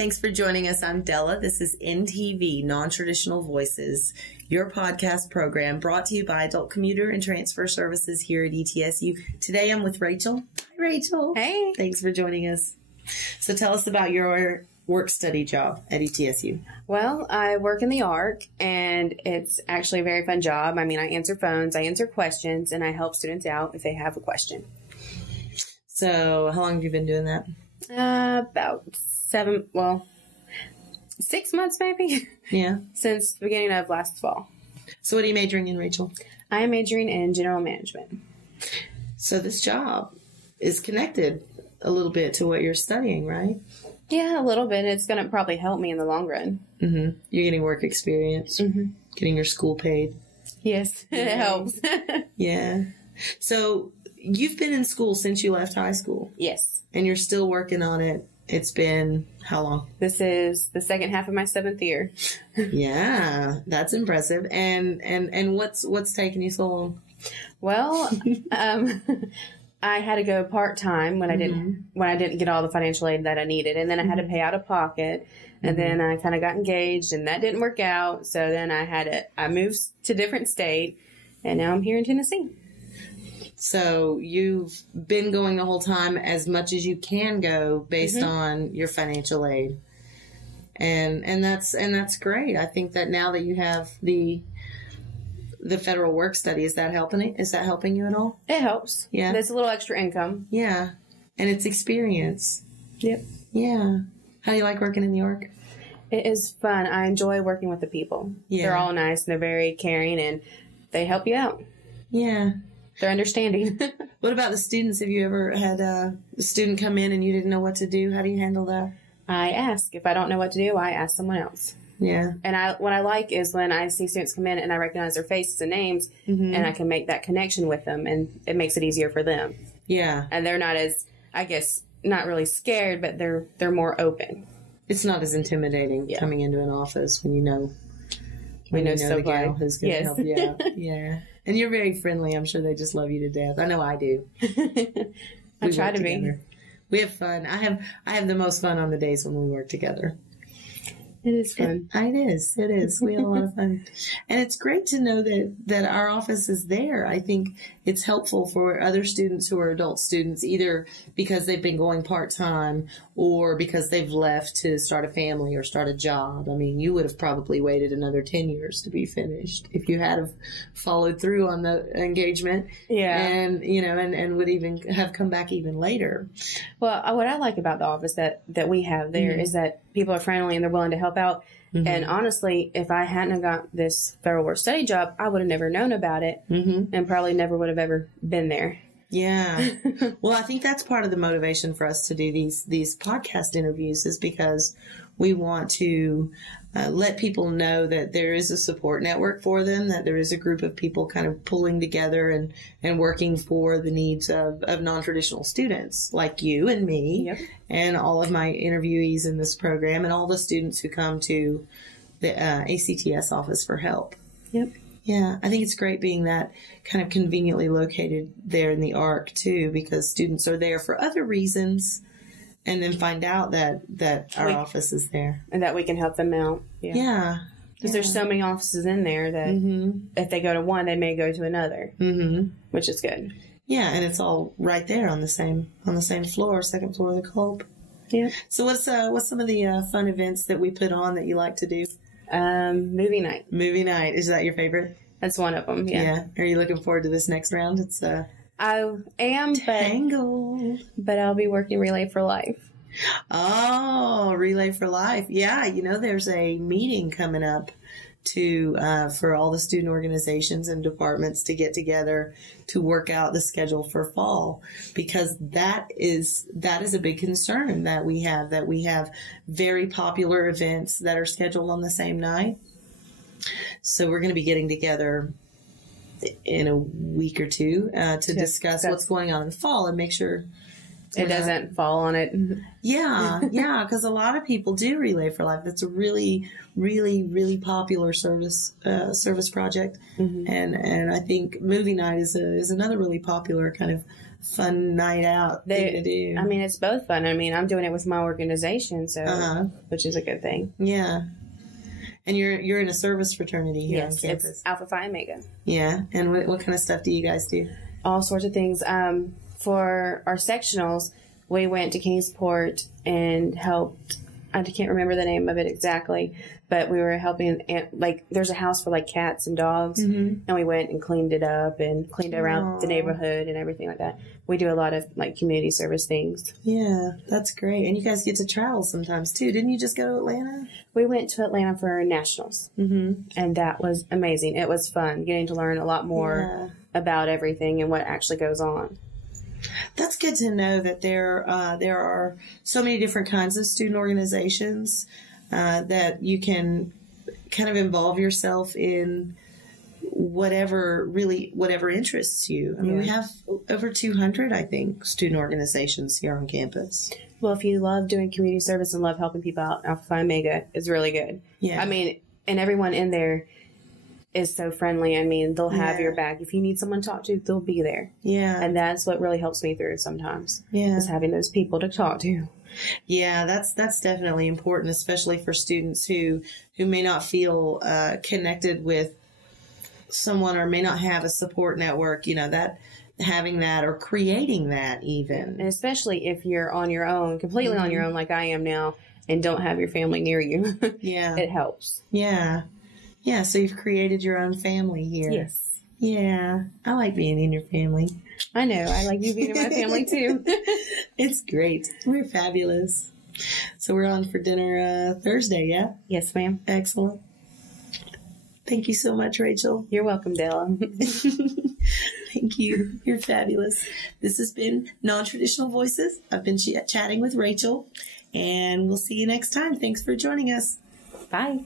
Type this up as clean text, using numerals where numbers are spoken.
thanks for joining us. I'm Della. This is NTV, Non-Traditional Voices, your podcast program brought to you by Adult Commuter and Transfer Services here at ETSU. Today I'm with Rachel. Hi, Rachel. Hey. Thanks for joining us. So tell us about your work-study job at ETSU. Well, I work in the ARC, and it's actually a very fun job. I mean, I answer phones, I answer questions, and I help students out if they have a question. So how long have you been doing that? About 6 months maybe. Yeah. Since the beginning of last fall. So what are you majoring in, Rachel? I am majoring in general management. So this job is connected a little bit to what you're studying, right? Yeah, a little bit. It's going to probably help me in the long run. Mm-hmm. You're getting work experience, getting your school paid. Yes, it helps. Yeah. So you've been in school since you left high school. Yes. And you're still working on it. It's been how long? This is the second half of my 7th year. Yeah, that's impressive. And what's taking you so long? Well, I had to go part-time when I didn't get all the financial aid that I needed. And then I had to pay out of pocket. And then I kind of got engaged, and that didn't work out. So then I moved to a different state, and now I'm here in Tennessee. So you've been going the whole time as much as you can go based on your financial aid. And that's great. I think that now that you have the federal work study, is that helping you at all? It helps. Yeah. There's a little extra income. Yeah. And it's experience. Yep. Yeah. How do you like working in the ARC? It is fun. I enjoy working with the people. Yeah. They're all nice, and they're very caring, and they help you out. Yeah. They're understanding. What about the students? Have you ever had a student come in and you didn't know what to do? How do you handle that? I ask. If I don't know what to do, I ask someone else. Yeah. And what I like is when I see students come in and I recognize their faces and names, and I can make that connection with them, and it makes it easier for them. Yeah. And they're not as, I guess, not really scared, but they're more open. It's not as intimidating coming into an office when you know the gal who's going to help you out. Yeah. And you're very friendly. I'm sure they just love you to death. I know I do. I try to be. We have fun. I have the most fun on the days when we work together. It is fun. It is. We have a lot of fun. And it's great to know that our office is there. I think it's helpful for other students who are adult students, either because they've been going part-time or because they've left to start a family or start a job. I mean, you would have probably waited another 10 years to be finished if you had have followed through on the engagement. Yeah. And, and would even have come back even later. Well, what I like about the office that we have there is that people are friendly and they're willing to help out. And honestly, if I hadn't got this federal work study job, I would have never known about it and probably never would have ever been there. Yeah. Well, I think that's part of the motivation for us to do these podcast interviews is because we want to let people know that there is a support network for them, that there is a group of people kind of pulling together and working for the needs of non-traditional students like you and me and all of my interviewees in this program and all the students who come to the ACTS office for help. Yep. Yeah, I think it's great being that kind of conveniently located there in the ARC, too, because students are there for other reasons and then find out that our office is there. And that we can help them out. Yeah. Because there's so many offices in there that if they go to one, they may go to another, which is good. Yeah, and it's all right there on the same floor, second floor of the club. Yeah. So what's some of the fun events that we put on that you like to do? Movie night. Movie night. Is that your favorite? That's one of them, yeah. Are you looking forward to this next round? It's I am, Tangled. But I'll be working Relay for Life. Oh, Relay for Life. Yeah, there's a meeting coming up for all the student organizations and departments to get together to work out the schedule for fall, because that is a big concern that we have very popular events that are scheduled on the same night. So we're going to be getting together in a week or two to discuss what's going on in the fall and make sure It doesn't fall on it. Yeah, yeah, because a lot of people do Relay for Life. That's a really, really, really popular service project, and I think movie night is another really popular kind of fun night out thing to do. I mean, it's both fun. I mean, I'm doing it with my organization, so which is a good thing. Yeah. And you're in a service fraternity here on campus. It's Alpha Phi Omega. Yeah. And what kind of stuff do you guys do? All sorts of things. For our sectionals, we went to Kingsport and helped. I can't remember the name of it exactly, but we were helping. Like, there's a house for like cats and dogs, and we went and cleaned it up and cleaned around the neighborhood and everything like that. We do a lot of like community service things. Yeah, that's great. And you guys get to travel sometimes too. Didn't you just go to Atlanta? We went to Atlanta for nationals, and that was amazing. It was fun getting to learn a lot more about everything and what actually goes on. That's good to know that there are so many different kinds of student organizations that you can kind of involve yourself in whatever interests you. I mean, we have over 200, I think, student organizations here on campus. Well, if you love doing community service and love helping people out, Alpha Phi Omega is really good. Yeah. I mean, and everyone in there is so friendly. I mean, they'll have your back. If you need someone to talk to, they'll be there. Yeah. And that's what really helps me through sometimes. Yeah. Is having those people to talk to. Yeah, that's definitely important, especially for students who may not feel connected with someone or may not have a support network, that having that or creating that even. And especially if you're on your own, completely on your own like I am now, and don't have your family near you. Yeah. It helps. Yeah. Yeah, so you've created your own family here. Yes. Yeah, I like being in your family. I know. I like you being in my family, too. It's great. We're fabulous. So we're on for dinner Thursday, yeah? Yes, ma'am. Excellent. Thank you so much, Rachel. You're welcome, Della. Thank you. You're fabulous. This has been Non-Traditional Voices. I've been chatting with Rachel, and we'll see you next time. Thanks for joining us. Bye.